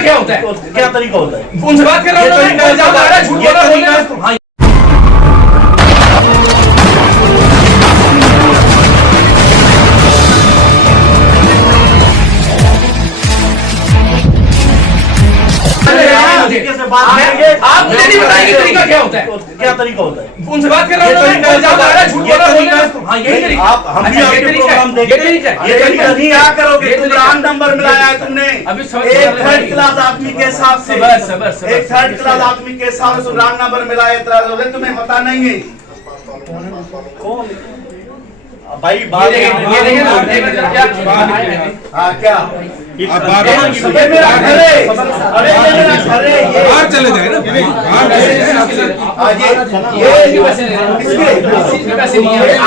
तरीका क्या होता है? क्या तरीका होता है? उनसे बात कर रहा हूँ, झूठ बोला बोल रहा है। हाँ, आप मुझे नहीं बताएंगे तरीका क्या होता है? क्या तरीका होता है? उनसे बात कर रहा हूँ, झूठ बोला बोल रहा है। हाँ, यही तरीका। आप हम भी आपके प्रोग्राम देखते हैं। ये तरीका नहीं क्या करोगे? तुम रॉन्ग नंबर मिलाया है तुमने। अभी एक थर्ड क्लास आदमी के हिसाब से एक थर्ड क्लास आदमी के हिसाब से रॉन्ग नंबर मिलाया है। तुम्हें पता नहीं है भाई। बात ये देखिए ना, हाँ क्या आप बाहर ये मेरा घर है। अरे ये मेरा घर है। ये बाहर चले जाए ना, बाहर चले जाए। ये पैसे नहीं है।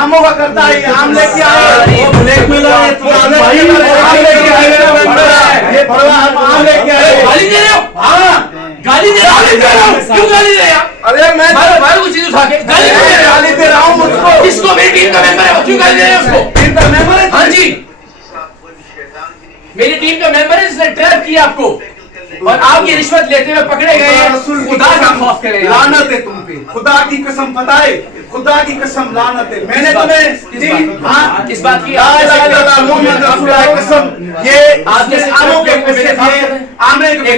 आमों का करता है। आम लेके आए। ब्लैकमेलर है। ये भड़वा आम लेके आए। गाली दे रहे हो? हाँ गाली दे रहे हो? क्यों गाली दे रहे हो? अरे मैं बाहर कुछ चीज उठा के गाली दे रहा हूँ मुझको। किसको? मेरी टीम का मेंबर है, वो क्यों गाली दे रहे हैं उसको? टीम का मेंबर है। हाँ जी, मेरी टीम का मेंबर है, जिसने ट्रैप किया आपको और आप ये रिश्वत लेते हुए पकड़े गए हैं। खुदा का खौफ करें। लानत है तुम पे। खुदा की कसम पता है, खुदा की कसम लानत है। मैंने तुम्हें हाँ किस बात की? कसम ये आपने आमों के पैसे दिए। आमे के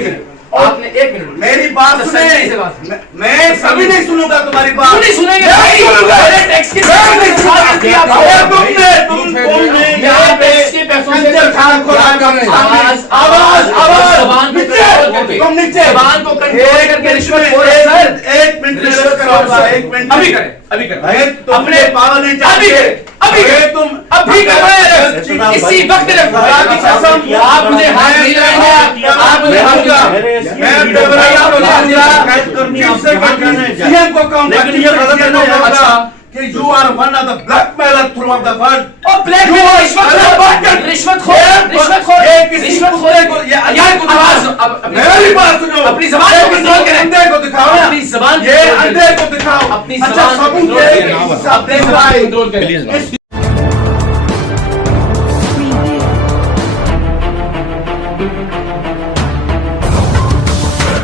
आपने एक मिनट मेरी बात सुने। मैं कभी नहीं सुनूंगा तुम्हारी बात। क्यों नहीं सुनेंगे? मेरे टैक्स के तुम नीचे जबान को कंट्रोल करके रिश्वत खो रहे हैं सर। एक मिनट एक मिनट अभी करें, अभी करें, अपने पावर नहीं अभी करें, अभी करें, तुम अभी कर रहे हैं। इसी वक्त आप मुझे हाथ नहीं लगाएंगे। आप मुझे हाथ सीएम को कहूंगा कि you are one of the blackmailer throughout the world। और ब्लैकमेल रिश्वतखोर मेरी बात सुनो। अपनी ज़बान को कंट्रोल करें। अंधे को दिखाओ ना। अपनी ज़बान ये अंधे को दिखाओ। अपनी अच्छा ज़बान सबूत कंट्रोल ये करें। सब देख रहा है। कंट्रोल करें।